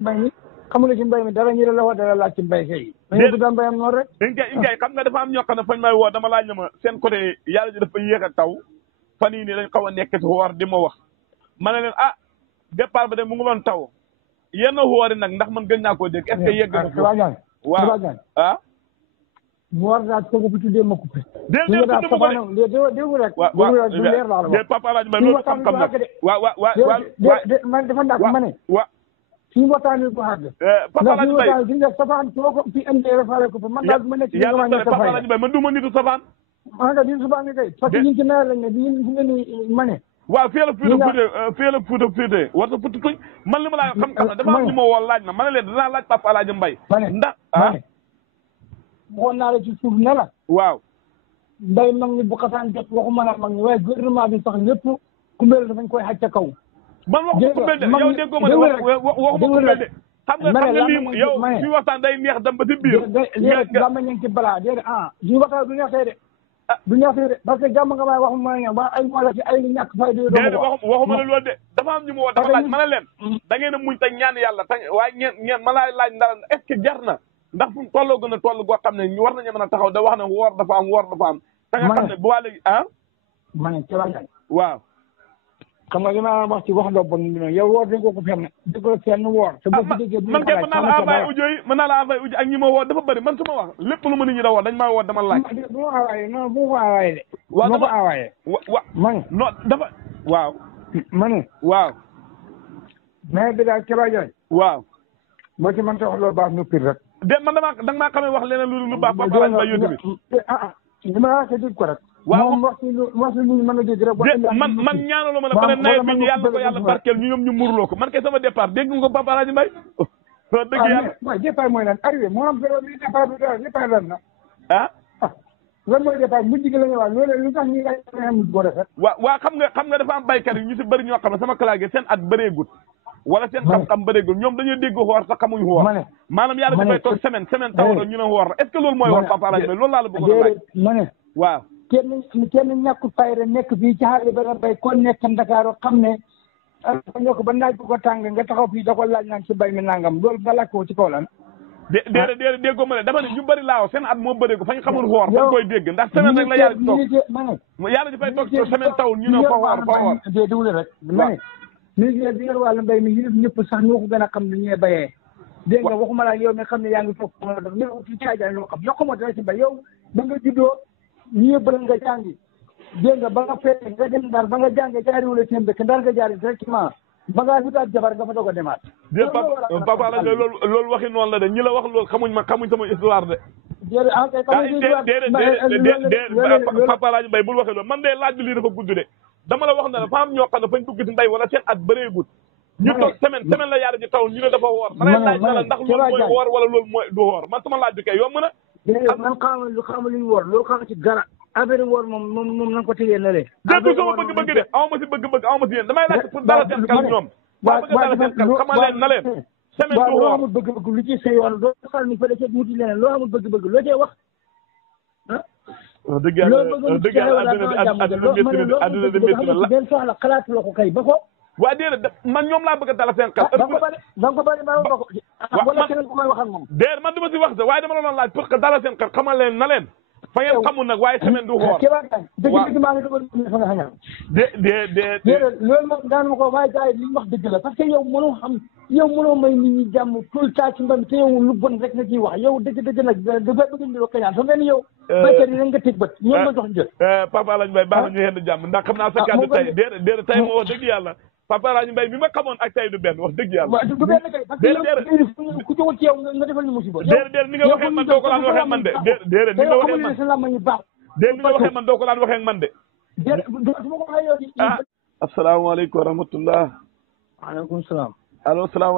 mbay mi xamula ci mbay mi dara ñu la wax dara laaj ci mbay kay dañu daan mbayam noonu rek ingay xam nga dafa am ñoo xam ne fañ may woo dama laaj na ma seen côté yàlla ji dafa yéex a taw fan yii nii dañ xaw a nekk ci woor di ma wax ma ne leen départ ba de mu ngi doon taw yenn woori nag ndax man gën naa koo dégg est-ce que yegg na ko waaw mu war naa ko bu tuddee ma coupé dégg rek du leer laa la wax Papa Alaaji Mbay loolu xam-xam nag man dafa ndax ma ne fii waxtaanee ko xàgg Papa Alaaji Mbay gis nga safaan soo ko fi indee refaale ko fa man daal ma nekk yàlla Papa Alaaji Mbay man du ma nitu safaan maa nga nitu safaan ni kay parce que ñun ci nawet lañ ne bi ñu nga ni ma ne waaw fii la fuuta fuute warta fuuta tuñ man li ma laa xam dafa am ñu ma woo laaj na ma ne leen dinaa laaj Papa Alaaji Mbay ndax waxoon naa la ci suuf ne la waaw mbay mag ñi bu xasaan jot waxuma la mag ñi waaye gouvernement bi sax lépp kumbeel dafañ koy xaj ca kaw man waxuma kumbeel de yow déggoo ma de waxuma kumbeel de xam nga lii yow suñu waxtaan day neex dem ba ci biir gàmma ñu ngi ci balaa déedéet suñu waxtaan du neex tey de du neex tey de parce que jàmm nga may waxuma ñoom ba ay moo la ci ay li ñàkk fay di waxuma la loolu de dafa am ñu ma woo dafa laaj ma ne leen da ngeen a muñ te ñaan yàlla te waaye ñeen ma laaj ndara est-ce que jar na ndax fu mu tolloo gën a toll goo xam ne ñu war nañu mën a taxaw da wax ne woor dafa am te nga xam ne bu waa léegi ma ne ci waaw xam nga li ma wax ci wax doo bon bi noonu yow woor dañ ko fenn dëgg la fenn woor te boo déggee man kay mën naa la envoyé audio yi mën naa la envoyé audio ak ñi ma woo dafa bëri man su ma wax lépp lu ma nit ñi da woo dañ maa woo dama laaj bu ma envoyé non bu ma ko envoyé de waaw ma ko envoyé ma ne non dafa waaw ma ne waaw mais bi daal Keba Diagne waaw boo ci mënta wax loolu baax nu pir rek de man danga maa xamee wax leneen lu baax Papa Alaaji Mbay yow tamit li ma wax dégg ko rek waaw moom wax ci lu mën a dégg rek man ñaanaloo ma la beneen nawet bi yàlla ko yàlla barkeel ñu ñoom ñu murloo ko man kay sama départ dégg nga ko Papa Alaaji Mbay wax dëgg yàlla mooy départ mooy lan arrivé moo am période bi départ bi départ lan na lan mooy départ mujj gi la ñuy wax loolu lu tax ñi nga mujj boo defee waa xam nga dafa am baykat yi ñu si bëri ñoo xam ne sama classe seen at bëreegut wala seen xam-xam bëreegul ñoom dañuy dégg xoor sax xamuñ xoor maanaam yàlla dafay toog semaine taw ñu ne xoor est-ce que loolu mooy wax Papa Alaaji Mbay loolu laa la bëggoon a laaj ma ne waaw kenn ñàkkul fayda nekk fii ci xaali ba bay ko nekk Ndakaaru xam ne ñoo ko ba naaj bu ko tàng nga taxaw fii da ko laaj naan ci bay mi nangam loolu nga laaj ko ci kaw lan déedéet déggoo ma ne dama ne ñu bëri laaw seen at moo bëreegu fañ xamul xoor fañ koy dégg ndax semaine rek la yàlla di toog yàlla dafay toog semaine tawul ñu ne ko xoor déglu rek ma ne ministère bi yor wàllu mbay mi yilif ñëpp sax ñoo ko gën a xam ni ñuy bayee dégg nga waxuma la yow mi xam ne yaa ngi toog def mais ci caajaan loo xam yokkuma dara ci mbay yow ba nga juddoo ñu yëbbal nga jàngi dégg nga ba nga fekk nga dem Ndar ba nga jàngee jaariwula seen dëkk Ndar nga jaari directement ba ngaa wutaat jabar nga fa doog a demaat Papa Alaaji loolu waxi noonu la de ñi la wax loolu xamuñ sama histoire de déedéet Papa Alaaji Mbay bul waxee loolu man de laaj bi lii dafa gudd de dama la wax ne dafa am ñoo xam ne fañ dugg ci ndey wala seen at bëreegut ñu toog semaine la yàlla ji taw ñu ne dafa woor ma lay laaj la ndax loolu mooy woor wala loolu mooy du woor man sama laaj bi kay yomb na man xamal lu ñu woor loolu xam ci dara affaire woor moom na ko tegee na lee dégg sama bëgg-bëgg de aw ma si bëgg-bëgg aw ma si yéen damay laaj pour dara seen xel ñoom waa bëgg dara seen xel xamal leen na leen semaine du loo woor amul bëgg-bëgg lu ci sa yoon doo xal ni fële ca wuti leneen loo amul bëgg-bëgg loo cee wax dëgg yàlla adduna bi métti na la benn soxla xalaatu la ko kay ba ko waa déedéet man ñoom laa bëgg a dala seen xel da nga ko bari ba ko wala keneen ku may wax ak moom déedéet man du ma si wax sax waaye dama la doon laaj pour que dala seen xel xamal leen na leen fa ngeen xamul nag waaye semaine du xoor dëgg maa ngi dugal fa nga xañal déedéet loolu moom daan ma ko waaye gars yi li ñu wax dëgg la parce que yow mënoo may nit ñi jàmm tout le temps ci mbam te yow lu bon rek nga ciy wax yow dëgg nag dafa bëgg ñu kañaan fa mel ni yow baykat yi rek nga tëj bët ñoom nga jox njët Papa Alaaji Mbay baax na ñu yenn jàmm ndax xam naa sa kàddu tey déedéet tey moo wax dëgg yàlla Papa Alaaji Mbay bi ma xamoon ak tey du benn wax dëgg yàlla du benn kay parce que ku jógul ci yow nga defal ñu musiba déedéet ni nga waxee man doo ko daan waxee man de déedéet ni nga waxee man sa làmmañ baax déedéet ni nga waxee man doo ko daan waxee man de du ma ko waxee yow asalaamaaleykum wa rahmatullah waaleykum salaam allo salaam